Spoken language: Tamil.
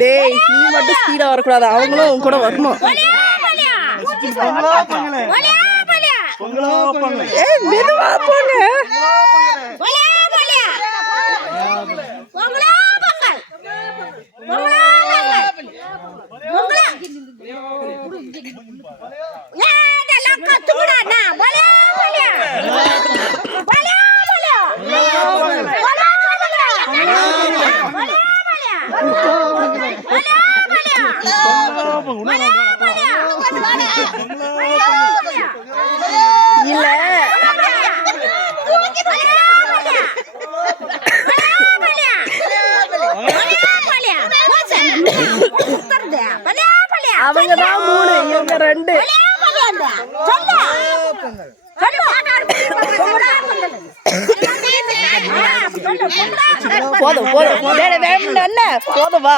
டேய் நீ மட்டும் ஸ்பீடா வரக்கூடாது, அவங்களும் கூட வரணும். மெதுவா போங்க. இல்ல அவங்கதான் 3, இவங்க 2. போதும் போதும் போதும் வா.